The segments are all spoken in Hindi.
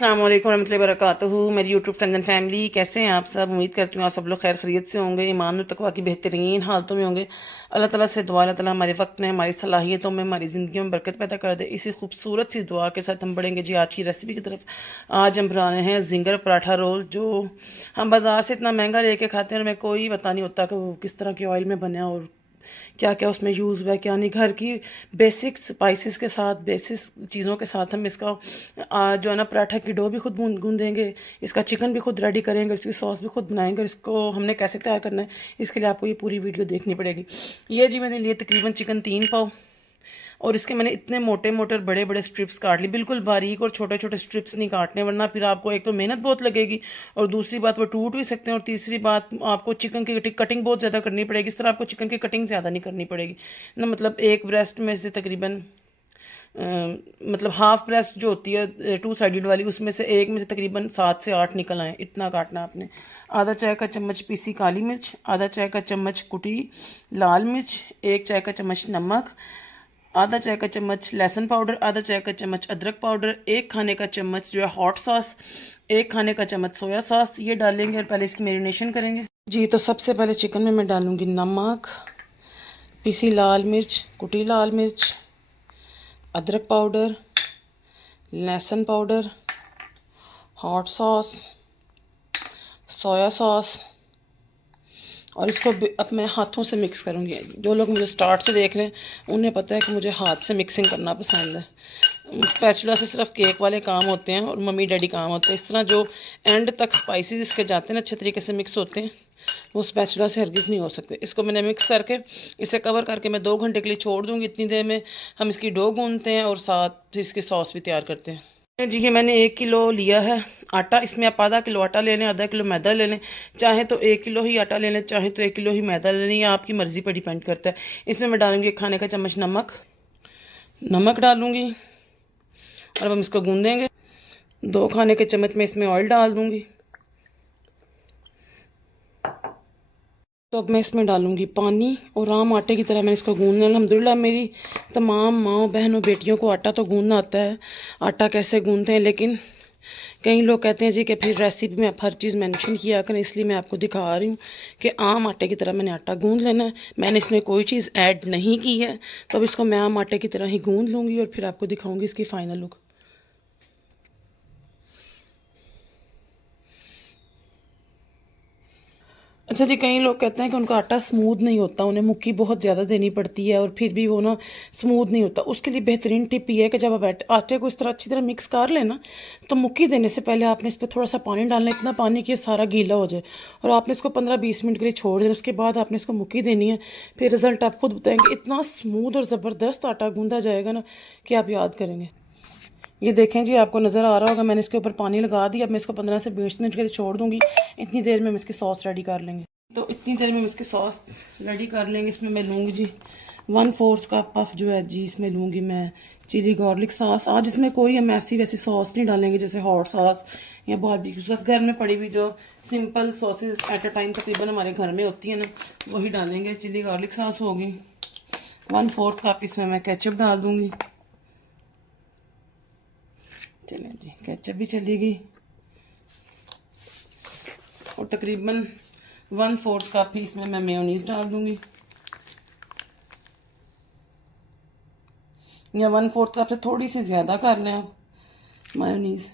अस्सलाम वालेकुम रहमतुल्लाहि व बरकातुहू। मेरी यूट्यूब फ्रेंड्स एंड फैमिली, कैसे हैं आप सब? उम्मीद करती हूँ आप सब लोग खैर खैरियत से होंगे, ईमान और तकवा की बेहतरीन हालतों में होंगे। अल्लाह ताला से दुआ, अल्लाह ताला हमारे वक्त में, हमारी सलाहियतों में, हमारी ज़िंदगी में बरकत पैदा कर दे। इसी खूबसूरत सी दुआ के साथ हम बढ़ेंगे जी आज की रेसिपी की तरफ। आज हम बना रहे हैं जिंगर पराठा रोल, जो हम बाज़ार से इतना महंगा लेके खाते हैं और हमें कोई पता नहीं होता कि वो किस तरह के ऑयल में बना और क्या क्या उसमें यूज़ हुआ है क्या नहीं। घर की बेसिक स्पाइसेस के साथ, बेसिक चीज़ों के साथ हम इसका जो है ना पराठा की डो भी खुद गूंदेंगे, इसका चिकन भी खुद रेडी करेंगे, इसकी सॉस भी खुद बनाएंगे। इसको हमने कैसे तैयार करना है इसके लिए आपको ये पूरी वीडियो देखनी पड़ेगी। ये जी मैंने लिए तकरीबन चिकन 3 पाव, और इसके मैंने इतने मोटे मोटे और बड़े बड़े स्ट्रिप्स काट ली, बिल्कुल बारीक और छोटे छोटे स्ट्रिप्स नहीं काटने, वरना फिर आपको एक तो मेहनत बहुत लगेगी और दूसरी बात वो टूट भी सकते हैं, और तीसरी बात आपको चिकन की कटिंग बहुत ज़्यादा करनी पड़ेगी। इस तरह आपको चिकन की कटिंग ज़्यादा नहीं करनी पड़ेगी ना, मतलब एक ब्रेस्ट में से तकरीबन मतलब हाफ ब्रेस्ट जो होती है 2 साइडेड वाली, उसमें से एक में से तकरीबन 7 से 8 निकल आए, इतना काटना आपने। आधा चाय का चम्मच पीसी काली मिर्च, आधा चाय का चम्मच कुटी लाल मिर्च, 1 चाय का चम्मच नमक, आधा चाय का चम्मच लहसुन पाउडर, आधा चाय का चम्मच अदरक पाउडर, 1 खाने का चम्मच जो है हॉट सॉस, 1 खाने का चम्मच सोया सॉस, ये डालेंगे और पहले इसकी मैरिनेशन करेंगे जी। तो सबसे पहले चिकन में मैं डालूंगी नमक, पीसी लाल मिर्च, कुटी लाल मिर्च, अदरक पाउडर, लहसुन powder, hot sauce, soya sauce, और इसको अब मैं हाथों से मिक्स करूँगी। जो लोग मुझे स्टार्ट से देख रहे हैं उन्हें पता है कि मुझे हाथ से मिक्सिंग करना पसंद है। स्पैचुला से सिर्फ केक वाले काम होते हैं और मम्मी डैडी काम होते हैं। इस तरह जो एंड तक स्पाइसेस इसके जाते हैं ना, अच्छे तरीके से मिक्स होते हैं, वो स्पैचुला से हरगिज़ नहीं हो सकते। इसको मैंने मिक्स करके इसे कवर करके मैं 2 घंटे के लिए छोड़ दूँगी। इतनी देर में हम इसकी डो गूंदते हैं और साथ इसकी सॉस भी तैयार करते हैं जी। ये मैंने 1 किलो लिया है आटा, इसमें आप आधा किलो आटा ले लें, आधा किलो मैदा ले लें। चाहे तो 1 किलो ही आटा ले लें, चाहे तो 1 किलो ही मैदा ले लें, या आपकी मर्ज़ी पर डिपेंड करता है। इसमें मैं डालूंगी 1 खाने का चम्मच नमक डालूंगी, और अब हम इसको गूंदेंगे। 2 खाने के चम्मच में इसमें ऑयल डाल दूंगी। तो अब मैं इसमें डालूंगी पानी, और आम आटे की तरह मैंने इसको गूंदना। अल्हम्दुलिल्लाह मेरी तमाम माँओं बहनों बेटियों को आटा तो गूंदना आता है, आटा कैसे गूंदते हैं, लेकिन कई लोग कहते हैं जी कि फिर रेसिपी में आप हर चीज़ मेंशन किया करें, इसलिए मैं आपको दिखा रही हूँ कि आम आटे की तरह मैंने आटा गूंद लेना है। मैंने इसमें कोई चीज़ ऐड नहीं की है, तो अब इसको मैं आम आटे की तरह ही गूंद लूँगी और फिर आपको दिखाऊँगी इसकी फ़ाइनल लुक। अच्छा जी, कई लोग कहते हैं कि उनका आटा स्मूथ नहीं होता, उन्हें मुक्की बहुत ज़्यादा देनी पड़ती है और फिर भी वो ना स्मूथ नहीं होता। उसके लिए बेहतरीन टिप ये है कि जब आप आटे को इस तरह अच्छी तरह मिक्स कर लेना, तो मुक्की देने से पहले आपने इस पर थोड़ा सा पानी डालना, इतना पानी कि सारा गीला हो जाए, और आपने इसको 15-20 मिनट के लिए छोड़ देना। उसके बाद आपने इसको मुक्की देनी है, फिर रिज़ल्ट आप खुद बताएंगे। इतना स्मूथ और ज़बरदस्त आटा गूंदा जाएगा ना कि आप याद करेंगे। ये देखें जी, आपको नज़र आ रहा होगा मैंने इसके ऊपर पानी लगा दिया। अब मैं इसको 15 से 20 मिनट के लिए छोड़ दूँगी। इतनी देर में हम इसकी सॉस रेडी कर लेंगे। तो इतनी देर में हम इसकी सॉस रेडी कर लेंगे। इसमें मैं लूँगी जी 1/4 कप पफ जो है जी, इसमें लूँगी मैं चिली गार्लिक सॉस। आज इसमें कोई हम ऐसी वैसी सॉस नहीं डालेंगे जैसे हॉट सॉस या बारबेक्यू सॉस। घर में पड़ी हुई जो simple sausage at a time तकरीबन हमारे घर में होती है ना, वही डालेंगे। चिली गार्लिक सॉस होगी। 1/4 कप इसमें मैं केचप डाल दूँगी। चलें जी, केचप भी चलेगी, और तकरीबन 1/4 कप ही इसमें मैं मेयोनीज़ डाल दूँगी, या 1/4 कप से थोड़ी सी ज़्यादा कर लें आप मेयोनीज़।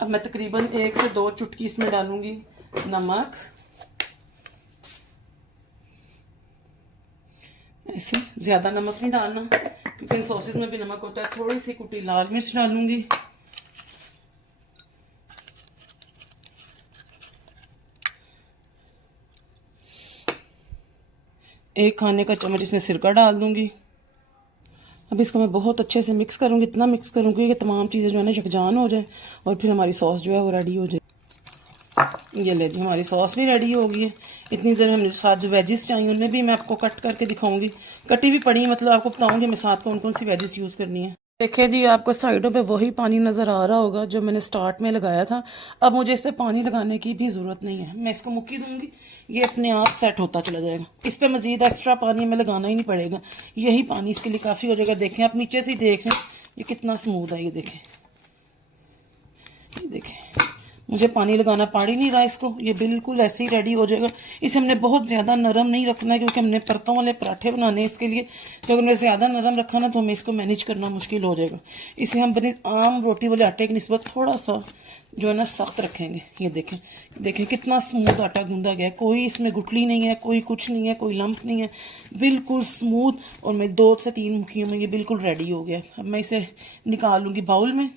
अब मैं तकरीबन 1 से 2 चुटकी इसमें डालूँगी नमक, ऐसे ज़्यादा नमक नहीं डालना क्योंकि इन सॉसेस में भी नमक होता है। थोड़ी सी कुटी लाल मिर्च डालूँगी, एक खाने का चम्मच इसमें सिरका डाल दूँगी। अब इसको मैं बहुत अच्छे से मिक्स करूँगी, इतना मिक्स करूँगी कि तमाम चीज़ें जो है ना यकजान हो जाए, और फिर हमारी सॉस जो है वो रेडी हो जाए। ये ले जी, हमारी सॉस भी रेडी हो गई है। इतनी देर हमने साथ जो वेजिस चाहिए उन्हें भी मैं आपको कट करके दिखाऊंगी, कटी भी पड़ी, मतलब आपको बताऊंगी मैं साथ कौन कौन सी वेजिस यूज़ करनी है। देखिए जी, आपको साइडों पे वही पानी नज़र आ रहा होगा जो मैंने स्टार्ट में लगाया था। अब मुझे इस पे पानी लगाने की भी ज़रूरत नहीं है, मैं इसको मुक्की दूंगी, ये अपने आप सेट होता चला जाएगा। इस पे मज़ीद एक्स्ट्रा पानी हमें लगाना ही नहीं पड़ेगा, यही पानी इसके लिए काफ़ी हो जाएगा। देखें आप नीचे से ही देखें ये कितना स्मूथ है, ये देखें, ये देखें, मुझे पानी लगाना पड़ ही नहीं रहा इसको, ये बिल्कुल ऐसे ही रेडी हो जाएगा। इसे हमने बहुत ज़्यादा नरम नहीं रखना है क्योंकि हमने परतों वाले पराठे बनाने हैं इसके लिए। तो अगर मैं ज़्यादा नरम रखा ना तो हमें इसको मैनेज करना मुश्किल हो जाएगा। इसे हम बनी आम रोटी वाले आटे की निस्बत थोड़ा सा जो है ना सख्त रखेंगे। ये देखें, देखें कितना स्मूथ आटा गूंदा गया है, कोई इसमें गुठली नहीं है, कोई कुछ नहीं है, कोई लंप नहीं है, बिल्कुल स्मूथ। और मैं 2 से 3 मुट्ठियों में ये बिल्कुल रेडी हो गया। अब मैं इसे निकाल लूँगी बाउल में।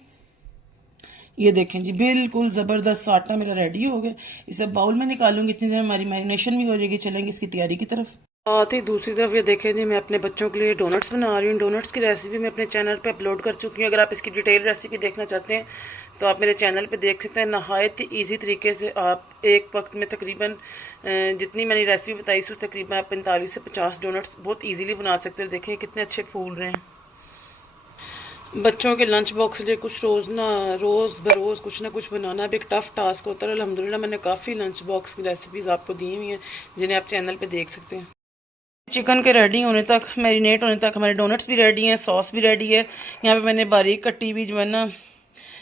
ये देखें जी, बिल्कुल ज़बरदस्त आटा मेरा रेडी हो गया। इसे बाउल में निकालूंगी, इतनी देर हमारी मैरिनेशन भी हो जाएगी। चलेंगे इसकी तैयारी की तरफ। साथ ही दूसरी तरफ ये देखें जी, मैं अपने बच्चों के लिए डोनट्स बना रही हूँ। डोनट्स की रेसिपी मैं अपने चैनल पे अपलोड कर चुकी हूँ। अगर आप इसकी डिटेल रेसिपी देखना चाहते हैं तो आप मेरे चैनल पे देख सकते हैं। नहायत ही ईजी तरीके से आप एक वक्त में तकरीबन जितनी मैंने रेसिपी बताई थी तकरीबन आप 45 से 50 डोनट्स बहुत ईजीली बना सकते हैं। देखें कितने अच्छे फूल रहे हैं। बच्चों के लंच बॉक्स लिए कुछ रोज़ बरोज़ कुछ ना कुछ बनाना भी एक टफ़ टास्क होता है। अल्हम्दुलिल्लाह मैंने काफ़ी लंच बॉक्स की रेसिपीज़ आपको दी हुई हैं जिन्हें आप चैनल पे देख सकते हैं। चिकन के रेडी होने तक, मैरिनेट होने तक हमारे डोनट्स भी रेडी हैं, सॉस भी रेडी है। यहाँ पे मैंने बारीक कट्टी हुई जो है ना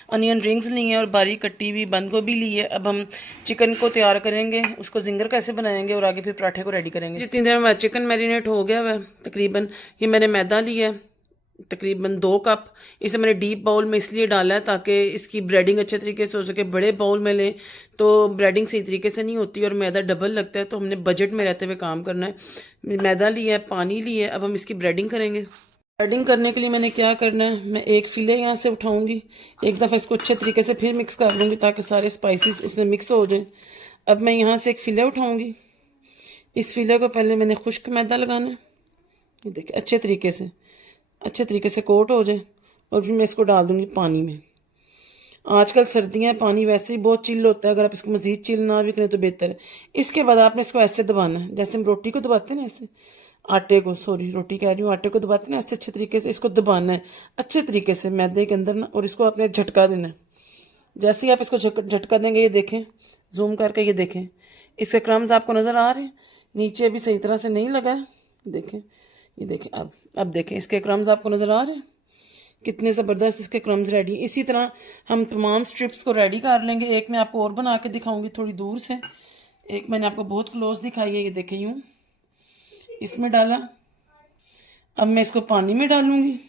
अनियन रिंग्स ली हैं और बारीक कट्टी हुई बंद गोभी ली है। अब हम चिकन को तैयार करेंगे, उसको जिंगर कैसे बनाएंगे और आगे फिर पराठे को रेडी करेंगे। जितनी देर में चिकन मैरिनेट हो गया हुआ तकरीबन, ये मैंने मैदा लिया है तकरीबन 2 कप। इसे मैंने डीप बाउल में इसलिए डाला है ताकि इसकी ब्रेडिंग अच्छे तरीके से हो सके। बड़े बाउल में लें तो ब्रेडिंग सही तरीके से नहीं होती और मैदा डबल लगता है, तो हमने बजट में रहते हुए काम करना है। मैदा लिया है, पानी लिया है, अब हम इसकी ब्रेडिंग करेंगे। ब्रेडिंग करने के लिए मैंने क्या करना है, मैं एक फिले यहाँ से उठाऊँगी, एक दफ़ा इसको अच्छे तरीके से फिर मिक्स कर लूँगी ताकि सारे स्पाइसेस इसमें मिक्स हो जाएँ। अब मैं यहाँ से एक फिले उठाऊँगी, इस फिले को पहले मैंने खुश्क मैदा लगाना है, ये देखिए अच्छे तरीके से कोट हो जाए और फिर मैं इसको डाल दूंगी पानी में। आजकल सर्दियाँ, पानी वैसे ही बहुत चिल होता है, अगर आप इसको मज़ीद चिल ना भी करें तो बेहतर है। इसके बाद आपने इसको ऐसे दबाना है जैसे हम रोटी को दबाते हैं ना, ऐसे रोटी कह रही हूँ, आटे को दबाते हैं ना, ऐसे अच्छे तरीके से इसको दबाना है अच्छे तरीके से मैदे के अंदर ना, और इसको आपने झटका देना है। जैसे ही आप इसको झटका देंगे, ये देखें जूम करके, ये देखें इसके क्रम्स आपको नज़र आ रहे हैं, नीचे भी सही तरह से नहीं लगा है। देखें, ये देखें, अब देखें इसके क्रम्स आपको नज़र आ रहे हैं, कितने ज़बरदस्त इसके क्रम्स रेडी हैं। इसी तरह हम तमाम स्ट्रिप्स को रेडी कर लेंगे। एक मैं आपको और बना के दिखाऊंगी थोड़ी दूर से, एक मैंने आपको बहुत क्लोज दिखाई है, ये देखें यूँ इसमें डाला। अब मैं इसको पानी में डालूंगी,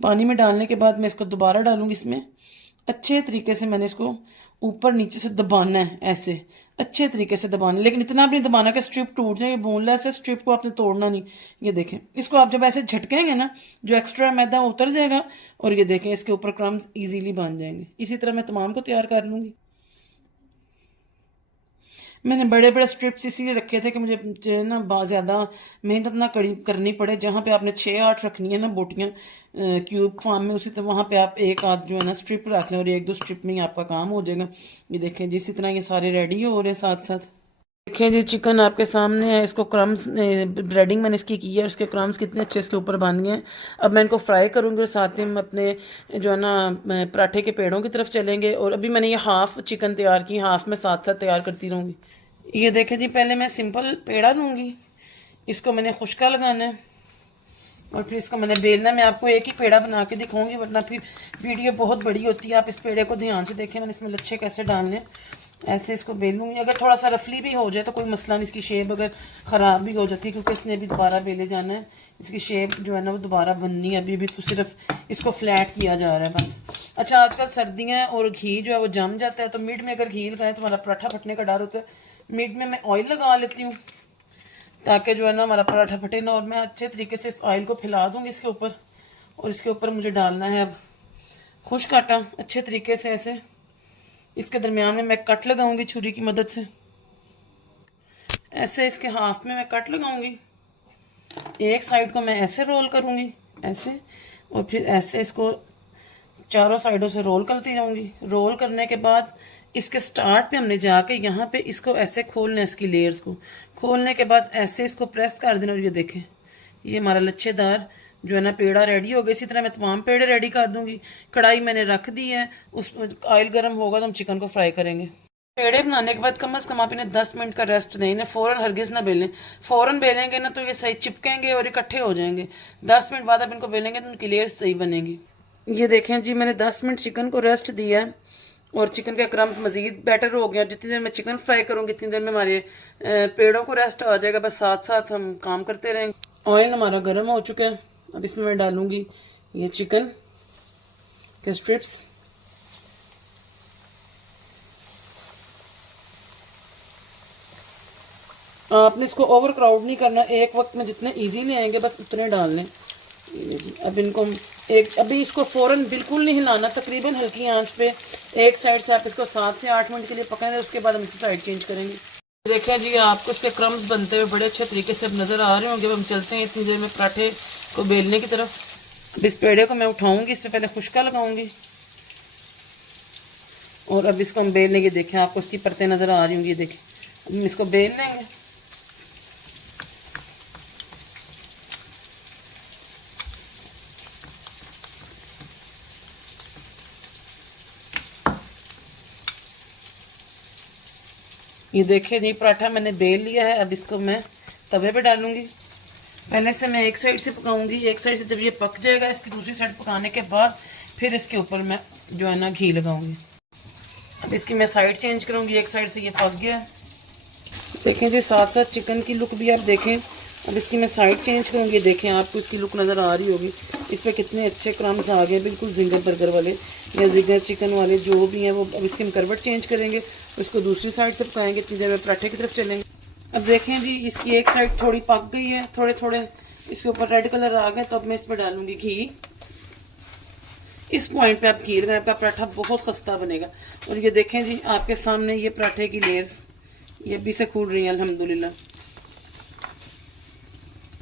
पानी में डालने के बाद मैं इसको दोबारा डालूंगी इसमें। अच्छे तरीके से मैंने इसको ऊपर नीचे से दबाना है, ऐसे अच्छे तरीके से दबाना, लेकिन इतना भी नहीं दबाना कि स्ट्रिप टूट जाए। बोनलेस है, स्ट्रिप को आपने तोड़ना नहीं। ये देखें, इसको आप जब ऐसे झटकेंगे ना, जो एक्स्ट्रा मैदा उतर जाएगा और ये देखें इसके ऊपर क्रम्स इजीली बन जाएंगे। इसी तरह मैं तमाम को तैयार कर लूँगी। मैंने बड़े बड़े स्ट्रिप्स इसीलिए रखे थे कि मुझे जो है ना बहुत ज़्यादा मेहनत ना करनी पड़े। जहाँ पे आपने 6-8 रखनी है ना बोटियाँ क्यूब फॉर्म में, उसी तरह वहाँ पे आप एक आध जो है ना स्ट्रिप रख लें और 1-2 स्ट्रिप में ही आपका काम हो जाएगा। ये देखें जी, इसी तरह ये सारे रेडी हो रहे हैं साथ साथ। देखिए जी, चिकन आपके सामने है, इसको क्रम्स ब्रेडिंग मैंने इसकी की है, उसके क्रम्स कितने अच्छे इसके ऊपर बन गए हैं। अब मैं इनको फ्राई करूँगी और साथ ही हम अपने जो है ना पराठे के पेड़ों की तरफ चलेंगे। और अभी मैंने ये हाफ़ चिकन तैयार की, हाफ़ में साथ साथ तैयार करती रहूँगी। ये देखें जी, पहले मैं सिंपल पेड़ा लूँगी, इसको मैंने खुश्का लगाना है और फिर इसको मैंने बेलना। मैं आपको एक ही पेड़ा बना के दिखाऊंगी वरना फिर वीडियो बहुत बड़ी होती है। आप इस पेड़े को ध्यान से देखें, मैंने इसमें लच्छे कैसे डालने, ऐसे इसको बेलूंगी। अगर थोड़ा सा रफली भी हो जाए तो कोई मसला नहीं, इसकी शेप अगर ख़राब भी हो जाती है क्योंकि इसने भी दोबारा बेले जाना है, इसकी शेप जो है ना वो दोबारा बननी है। अभी तो सिर्फ इसको फ्लैट किया जा रहा है बस। अच्छा, आजकल सर्दियाँ और घी जो है वो जम जाता है, तो मिड में अगर घी लगाएं तो हमारा पराठा फटने का डर होता है। मिड में मैं ऑयल लगा लेती हूँ ताकि जो है ना हमारा पराठा फटे ना। और मैं अच्छे तरीके से इस ऑयल को फैला दूँगी इसके ऊपर, और इसके ऊपर मुझे डालना है अब खुश्क आटा अच्छे तरीके से। ऐसे इसके दरमियान में मैं कट लगाऊंगी छुरी की मदद से, ऐसे इसके हाफ में मैं कट लगाऊंगी। एक साइड को मैं ऐसे रोल करूंगी ऐसे, और फिर ऐसे इसको चारों साइडों से रोल करती रहूंगी। रोल करने के बाद इसके स्टार्ट पे हमने जाके यहाँ पे इसको ऐसे खोलना है, इसकी लेयर्स को खोलने के बाद ऐसे इसको प्रेस कर देना। और ये देखें, ये हमारा लच्छेदार जो है ना पेड़ा रेडी हो गया। इसी तरह मैं तमाम पेड़े रेडी कर दूंगी। कढ़ाई मैंने रख दी है, उस ऑयल गर्म होगा तो हम चिकन को फ्राई करेंगे। पेड़े बनाने के बाद कम से कम आप इन्हें 10 मिनट का रेस्ट दें। इन्हें फ़ौरन हरगिज़ ना बेलें। फ़ौरन बेलेंगे ना तो ये सही चिपकेंगे और इकट्ठे हो जाएंगे। 10 मिनट बाद आप इनको बेलेंगे तो उनकी लेयर सही बनेगी। ये देखें जी, मैंने 10 मिनट चिकन को रेस्ट दिया है और चिकन के क्रम्स मज़ीद बेटर हो गया। जितनी देर मैं चिकन फ्राई करूँगी इतनी देर में हमारे पेड़ों को रेस्ट आ जाएगा। बस साथ साथ हम काम करते रहेंगे। ऑयल हमारा गर्म हो चुका है। अब इसमें मैं डालूँगी ये चिकन के स्ट्रिप्स। आपने इसको ओवर क्राउड नहीं करना, एक वक्त में जितने इजीली आएंगे बस उतने डालने। अब इनको अभी इसको फ़ौरन बिल्कुल नहीं हिलाना, तकरीबन हल्की आंच पे एक साइड से आप इसको 7 से 8 मिनट के लिए पकाएंगे। उसके बाद हम इसकी साइड चेंज करेंगे। देखें जी, आपको इसके क्रम्स बनते हुए बड़े अच्छे तरीके से अब नज़र आ रहे होंगे। अब हम चलते हैं इतनी देर में पराठे को बेलने की तरफ। अब इस पेड़े को मैं उठाऊंगी, इस पर पहले खुश्का लगाऊंगी और अब इसको हम बेल लेंगे। देखें, आपको इसकी परतें नज़र आ रही होंगी। देखें, अब हम इसको बेल लेंगे। ये देखिए जी, पराठा मैंने बेल लिया है। अब इसको मैं तवे पे डालूंगी। पहले से मैं एक साइड से पकाऊंगी। एक साइड से जब ये पक जाएगा, इसकी दूसरी साइड पकाने के बाद फिर इसके ऊपर मैं जो है ना घी लगाऊंगी। अब इसकी मैं साइड चेंज करूंगी। एक साइड से ये पक गया है। देखें जी, साथ साथ चिकन की लुक भी आप देखें। अब इसकी मैं साइड चेंज करूंगी। देखें, आपको इसकी लुक नज़र आ रही होगी। इस पर कितने अच्छे क्रम्स आ गए, बिल्कुल जिंगर बर्गर वाले या जिंगर चिकन वाले जो भी हैं वो। अब इसकी हम करवट चेंज करेंगे, उसको दूसरी साइड से पकाएंगे। इतनी देर में पराठे की तरफ चलेंगे। अब देखें जी, इसकी एक साइड थोड़ी पक गई है, थोड़े थोड़े इसके ऊपर रेड कलर आ गए। तो अब मैं इस पर डालूंगी घी। इस पॉइंट पे आप घी लगाएं, आपका पराठा बहुत खस्ता बनेगा। और ये देखें जी, आपके सामने ये पराठे की लेयर्स ये भी से खुल रही है अल्हम्दुलिल्लाह।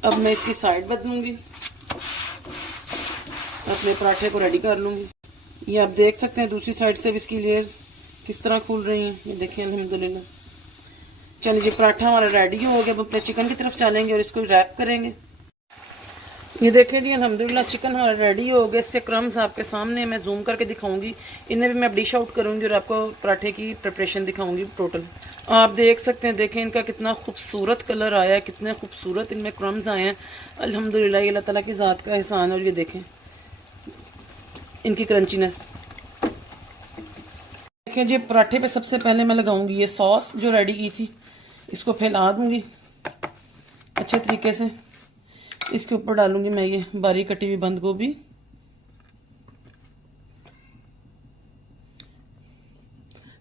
अब मैं इसकी साइड बदलूंगी, अपने पराठे को रेडी कर लूंगी। ये आप देख सकते हैं दूसरी साइड से भी इसकी लेयर्स किस तरह खुल रही हैं। ये देखें अल्हम्दुलिल्लाह। चलिए, ये पराठा हमारा रेडी हो गया। अब अपने चिकन की तरफ चलेंगे और इसको रैप करेंगे। ये देखें जी, अल्हम्दुलिल्लाह चिकन हमारा रेडी हो गया। इसके क्रम्स आपके सामने मैं जूम करके दिखाऊंगी। इन्हें भी मैं डिश आउट करूंगी और आपको पराठे की प्रिपरेशन दिखाऊंगी टोटल। आप देख सकते हैं, देखें इनका कितना खूबसूरत कलर आया है, कितने खूबसूरत इनमें क्रम्स आए हैं। अल्हम्दुलिल्लाह, ये अल्लाह ताला की ज़ात का एहसान है। और ये देखें इनकी क्रंचीनेस। देखें जी, पराठे पे सबसे पहले मैं लगाऊंगी ये सॉस जो रेडी की थी। इसको फैला दूंगी अच्छे तरीके से। इसके ऊपर डालूंगी मैं ये बारीक कटी हुई बंद गोभी।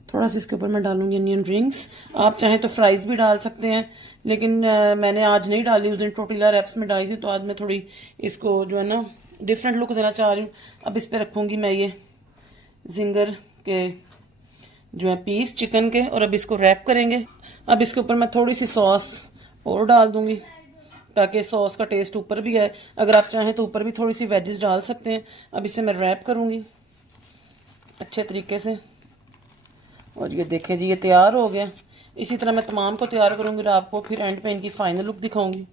थोड़ा सा इसके ऊपर मैं डालूंगी अनियन रिंग्स। आप चाहें तो फ्राइज भी डाल सकते हैं, लेकिन मैंने आज नहीं डाली। उस दिन टोटिला रैप्स में डाली थी, तो आज मैं थोड़ी इसको जो है ना डिफरेंट लुक देना चाह रही हूँ। अब इस पर रखूंगी मैं ये जिंगर के जो है पीस चिकन के, और अब इसको रैप करेंगे। अब इसके ऊपर मैं थोड़ी सी सॉस और डाल दूंगी ताकि सॉस का टेस्ट ऊपर भी आए। अगर आप चाहें तो ऊपर भी थोड़ी सी वेजेस डाल सकते हैं। अब इसे मैं रैप करूंगी अच्छे तरीके से। और ये देखें जी, ये तैयार हो गया। इसी तरह मैं तमाम को तैयार करूंगी और आपको फिर एंड पे इनकी फाइनल लुक दिखाऊंगी।